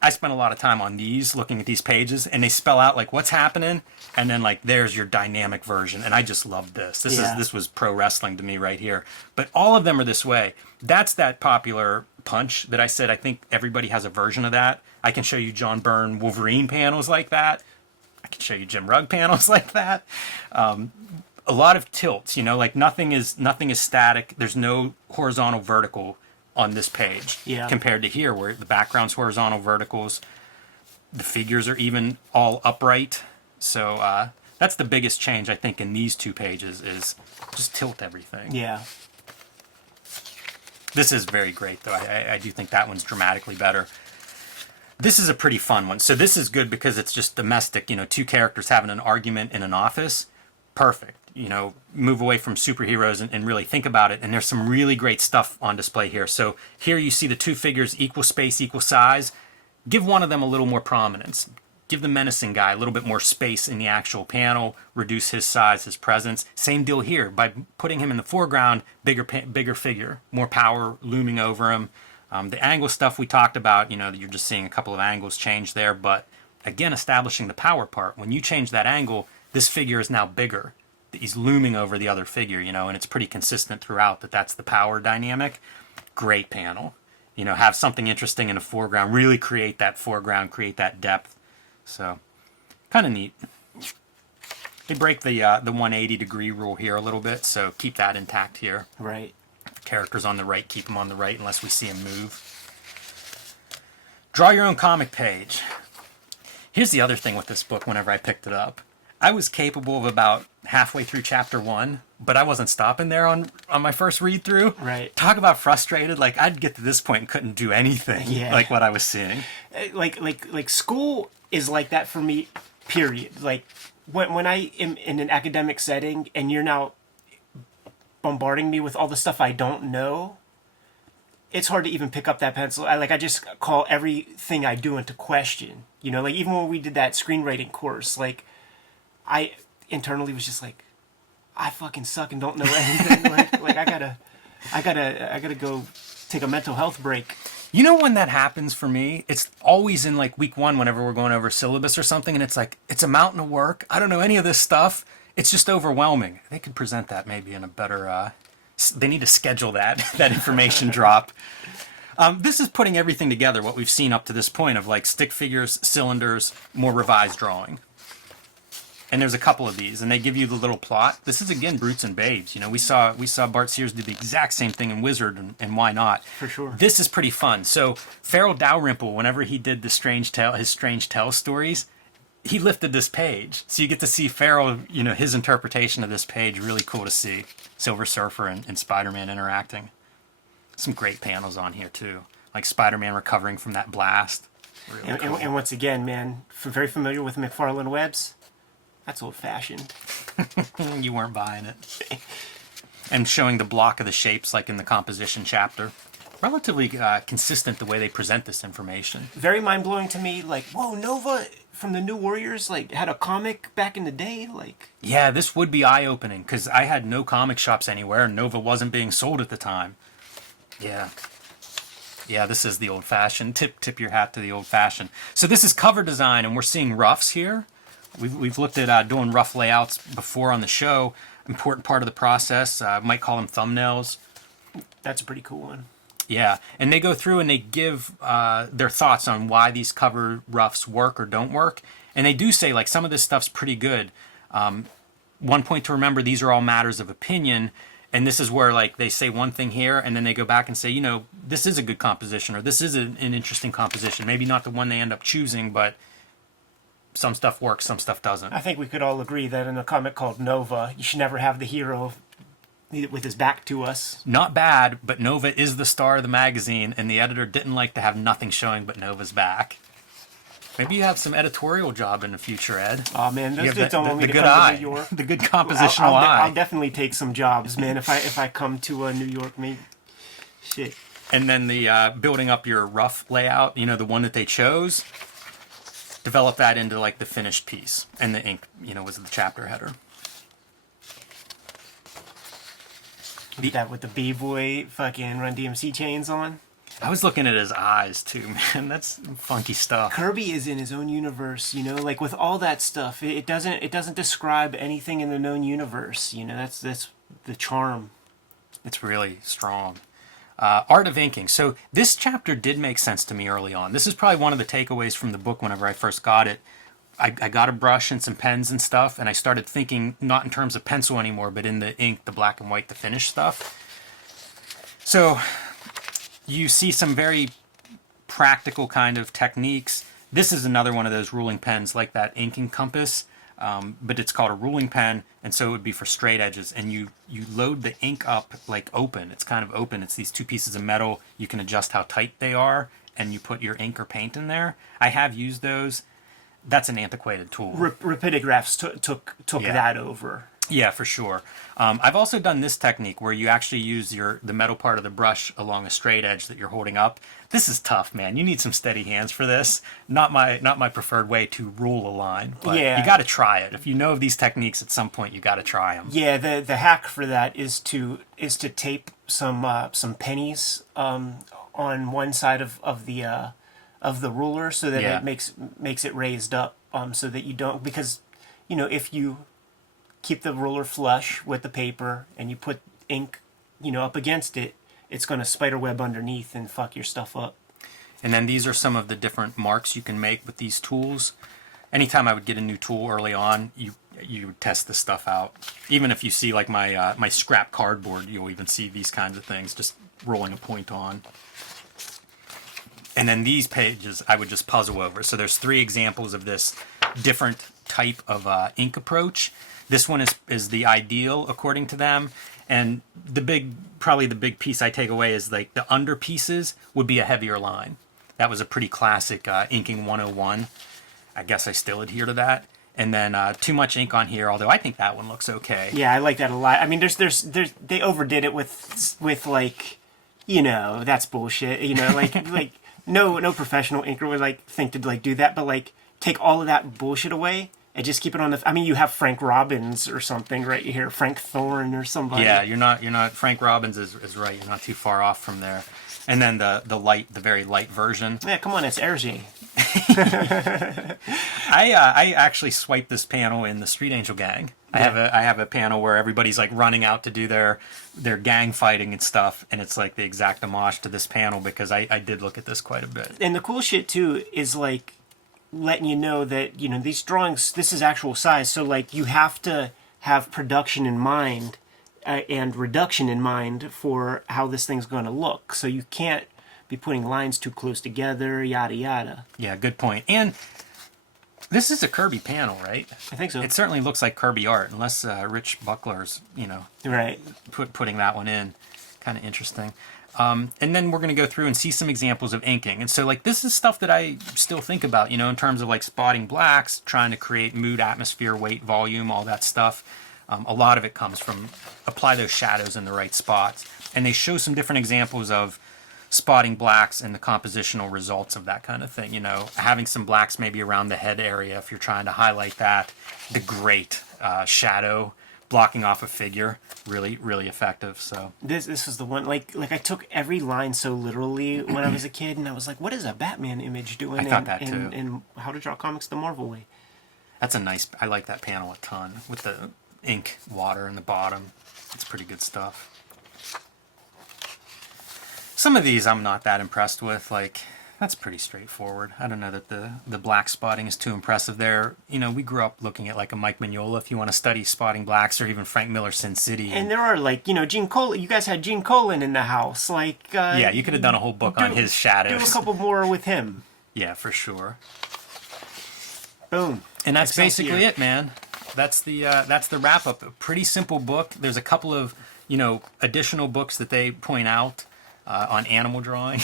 I spent a lot of time on these, looking at these pages, and they spell out like what's happening, and then like there's your dynamic version. And I just loved this. This was pro wrestling to me right here. But all of them are this way. That's that popular punch that I said. I think everybody has a version of that. I can show you John Byrne Wolverine panels like that. I can show you Jim Rugg panels like that. A lot of tilts, like nothing is static. There's no horizontal vertical on this page compared to here where the background's horizontal verticals. The figures are even all upright. So that's the biggest change I think in these 2 pages is just tilt everything. Yeah. This is very great though. I do think that one's dramatically better. This is a pretty fun one. So this is good because it's just domestic, 2 characters having an argument in an office. Perfect. Move away from superheroes and really think about it. And there's some really great stuff on display here. So here you see the 2 figures, equal space, equal size. Give one of them a little more prominence. Give the menacing guy a little bit more space in the actual panel. Reduce his size, his presence. Same deal here. By putting him in the foreground, bigger figure. More power looming over him. The angle stuff we talked about, you're just seeing a couple of angles change there. But again, establishing the power part. When you change that angle, this figure is now bigger. He's looming over the other figure, and it's pretty consistent throughout that's the power dynamic. Great panel. Have something interesting in the foreground. Really create that foreground, create that depth. So, kind of neat. They break the 180-degree rule here a little bit, so keep that intact here. Right. Characters on the right, keep them on the right unless we see them move. Draw your own comic page. Here's the other thing with this book whenever I picked it up. I was capable of about halfway through chapter 1, but I wasn't stopping there on my first read through. Right. Talk about frustrated. Like I'd get to this point and couldn't do anything like what I was seeing. Like school is like that for me, period. Like when I am in an academic setting and you're now bombarding me with all the stuff I don't know, it's hard to even pick up that pencil. I just call everything I do into question. Like even when we did that screenwriting course, like I internally was just like, I fucking suck and don't know anything. like I gotta go take a mental health break. When that happens for me, it's always in like week 1 whenever we're going over syllabus or something, and it's like it's a mountain of work. I don't know any of this stuff. It's just overwhelming. They could present that maybe in a better. They need to schedule that information drop. This is putting everything together. What we've seen up to this point of like stick figures, cylinders, more revised drawing. And there's a couple of these, and they give you the little plot. This is, again, Brutes and Babes. We saw Bart Sears do the exact same thing in Wizard, and why not? For sure. This is pretty fun. So Farrell Dalrymple, whenever he did his Strange Tale stories, he lifted this page. So you get to see Farrell, his interpretation of this page. Really cool to see. Silver Surfer and Spider-Man interacting. Some great panels on here, too. Like Spider-Man recovering from that blast. Really cool. And once again, man, very familiar with McFarlane Webs. That's old-fashioned. You weren't buying it. And showing the block of the shapes like in the composition chapter. relatively consistent the way they present this information. Very mind-blowing to me. Like, whoa, Nova from the New Warriors, like, had a comic back in the day. Like, Yeah, this would be eye-opening because I had no comic shops anywhere and Nova wasn't being sold at the time. Yeah. Yeah, this is the old-fashioned. Tip your hat to the old-fashioned. So this is cover design, and we're seeing roughs here. We've looked at doing rough layouts before on the show. Important part of the process. Might call them thumbnails. that's a pretty cool one. Yeah, and they go through and they give their thoughts on why these cover roughs work or don't work. And they do say, like, some of this stuff's pretty good. One point to remember, these are all matters of opinion. And this is where, like, they say one thing here, and then they go back and say, you know, this is a good composition, or this is an interesting composition. Maybe not the one they end up choosing, but some stuff works, some stuff doesn't. I think we could all agree that in a comic called Nova, you should never have the hero with his back to us. Not bad, but Nova is the star of the magazine, and the editor didn't like to have nothing showing but Nova's back. Maybe you have some editorial job in the future, Ed. Oh man, those You have dudes don't want me to good come eye, to New York. the good compositional eye. I'll definitely take some jobs, man. If I come to New York, maybe. Shit. And then the building up your rough layout, you know, the one that they chose, develop that into like the finished piece. And the ink, you know, was the chapter header. That with the B-boy fucking Run DMC chains on. I was looking at his eyes too, man. That's funky stuff. Kirby is in his own universe, you know, like with all that stuff. It doesn't describe anything in the known universe, you know. That's the charm. It's really strong. Art of inking. So this chapter did make sense to me early on. This is probably one of the takeaways from the book whenever I first got it. I got a brush and some pens and stuff, and I started thinking not in terms of pencil anymore, but in the ink, the black and white, the finish stuff. So you see some very practical kind of techniques. This is another one of those ruling pens like that inking compass, but it's called a ruling pen, and so it would be for straight edges. And you load the ink up like open. It's kind of open. It's these two pieces of metal. You can adjust how tight they are, and you put your ink or paint in there. I have used those. That's an antiquated tool. Rapidographs took Yeah. that over. Yeah, for sure. I've also done this technique where you actually use the metal part of the brush along a straight edge that you're holding up. This is tough, man. You need some steady hands for this. Not my preferred way to rule a line. But Yeah. you got to try it. If you know of these techniques at some point, you got to try them. Yeah, the hack for that is to tape some pennies on one side of the ruler so that Yeah. it makes it raised up so that you don't, because you know, if you keep the ruler flush with the paper and you put ink, you know, up against it, it's going to spiderweb underneath and fuck your stuff up. And then these are some of the different marks you can make with these tools. Anytime I would get a new tool early on, you would test this stuff out. Even if you see like my scrap cardboard, you'll even see these kinds of things, just rolling a point on. And then these pages I would just puzzle over. So there's 3 examples of this different type of ink approach. This one is the ideal according to them. And probably the big piece I take away is like the under pieces would be a heavier line. That was a pretty classic inking 101. I guess I still adhere to that. And then too much ink on here, although I think that one looks okay. Yeah, I like that a lot. I mean, there's they overdid it with like, you know, that's bullshit. You know, like no professional inker would like think to like do that, but like take all of that bullshit away and just keep it on the. I mean, you have Frank Robbins or something right here, Frank Thorne or somebody. Yeah, you're not. Frank Robbins is right. You're not too far off from there. And then the very light version. Yeah, come on, it's Hergé. I actually swiped this panel in the Street Angel Gang. Yeah. I have a panel where everybody's like running out to do their gang fighting and stuff, and it's like the exact homage to this panel because I did look at this quite a bit. And the cool shit too is like letting you know that, you know, these drawings, this is actual size, so like you have to have production in mind and reduction in mind for how this thing's going to look. So you can't be putting lines too close together, yada yada. Yeah, good point. And this is a Kirby panel, right? I think so. It certainly looks like Kirby art, unless Rich Buckler's, you know, Right. putting that one in. Kind of interesting. And then we're going to go through and see some examples of inking. And so, like, this is stuff that I still think about, you know, in terms of, like, spotting blacks, trying to create mood, atmosphere, weight, volume, all that stuff. A lot of it comes from apply those shadows in the right spots. And they show some different examples of spotting blacks and the compositional results of that kind of thing. You know, having some blacks maybe around the head area if you're trying to highlight that. The great shadow blocking off a figure, really, really effective. So this is the one, like I took every line so literally when I was a kid, and I was like, what is a Batman image doing I thought that too. in How to Draw Comics the Marvel Way? that's a nice, I like that panel a ton with the ink water in the bottom. It's pretty good stuff. Some of these I'm not that impressed with. Like, that's pretty straightforward. I don't know that the black spotting is too impressive there. You know, we grew up looking at like a Mike Mignola if you want to study spotting blacks, or even Frank Miller Sin City. And there are, like, you know, Gene Colan. You guys had Gene Colan in the house. Like, yeah, you could have done a whole book on his shadows. Do a couple more with him. Yeah, for sure. Boom. And that's Excelsior. basically it, man. That's the wrap up. A pretty simple book. There's a couple of, you know, additional books that they point out on animal drawing.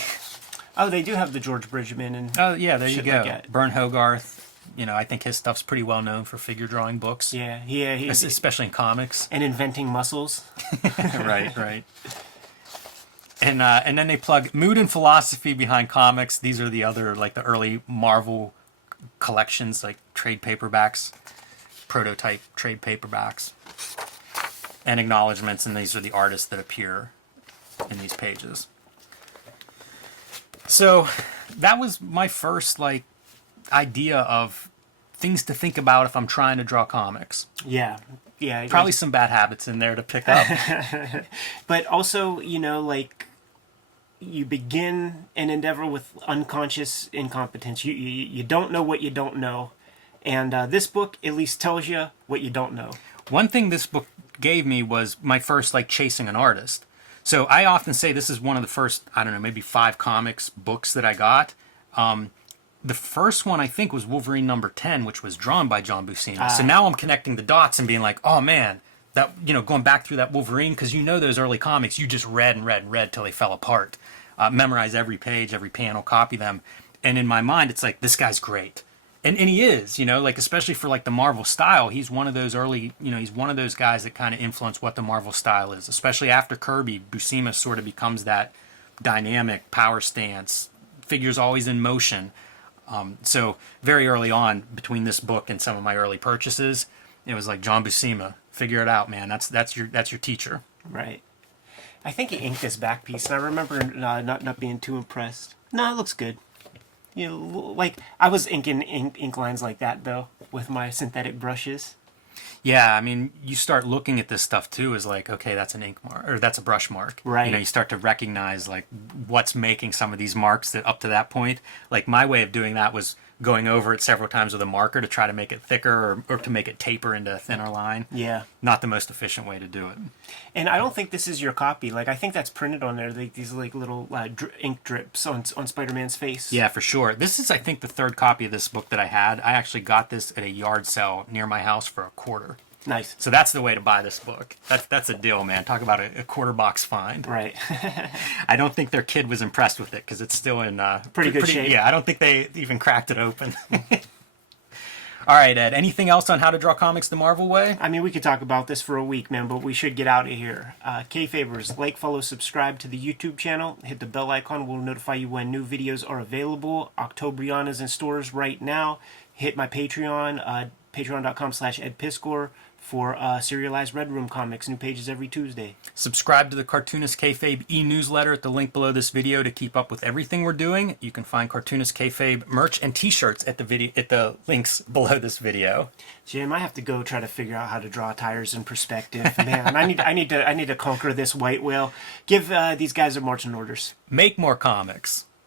Oh, they do have the George Bridgman and Oh yeah, there you shit go. like that. Bern Hogarth. You know, I think his stuff's pretty well known for figure drawing books. Yeah, he's Especially in comics. and inventing muscles. Right, right. And then they plug mood and philosophy behind comics. These are the other, like, the early Marvel collections, like trade paperbacks, prototype trade paperbacks, and acknowledgments. And these are the artists that appear in these pages. So that was my first, like, idea of things to think about if I'm trying to draw comics. Yeah. Probably some bad habits in there to pick up. But also, you know, like, you begin an endeavor with unconscious incompetence. You don't know what you don't know. And this book at least tells you what you don't know. One thing this book gave me was my first, like, chasing an artist. So I often say this is one of the first, I don't know, maybe 5 comics books that I got. The first one, I think, was Wolverine number 10, which was drawn by John Buscema. So now I'm connecting the dots and being like, oh man, that, you know, going back through that Wolverine, because you know those early comics, you just read and read and read till they fell apart. Memorize every page, every panel, copy them. And in my mind, it's like, this guy's great. And he is, you know, like, especially for, like, the Marvel style, he's one of those early, you know, he's one of those guys that kind of influence what the Marvel style is. Especially after Kirby, Buscema sort of becomes that dynamic power stance, figures always in motion. So very early on, between this book and some of my early purchases, it was like, John Buscema, figure it out, man. That's your teacher. Right. I think he inked this back piece, and I remember not being too impressed. No, it looks good. You know, like, I was inking ink lines like that, though, with my synthetic brushes. Yeah, I mean, you start looking at this stuff too as like, okay, that's an ink mark, or that's a brush mark. Right. You know, you start to recognize, like, what's making some of these marks that up to that point. Like, my way of doing that was going over it several times with a marker to try to make it thicker, or to make it taper into a thinner line. Yeah. Not the most efficient way to do it. And I don't think this is your copy. Like, I think that's printed on there, like these, like, little ink drips on Spider-Man's face. Yeah, for sure. This is, I think, the 3rd copy of this book that I had. I actually got this at a yard sale near my house for a quarter. Nice. So that's the way to buy this book. That's a deal, man. Talk about a quarter box find. Right. I don't think their kid was impressed with it because it's still in pretty good shape. Yeah, I don't think they even cracked it open. All right, Ed. Anything else on how to draw comics the Marvel way? I mean, we could talk about this for a week, man, but we should get out of here. Kayfabers, like, follow, subscribe to the YouTube channel. Hit the bell icon. We'll notify you when new videos are available. Octobriana's in stores right now. Hit my Patreon, patreon.com/edpiscor for serialized Red Room comics. New pages every Tuesday. Subscribe to the Cartoonist Kayfabe e-newsletter at the link below this video to keep up with everything we're doing. You can find Cartoonist Kayfabe merch and t-shirts at the links below this video. Jim, I have to go try to figure out how to draw tires in perspective. Man, I need to conquer this white whale. Give these guys their marching orders. Make more comics.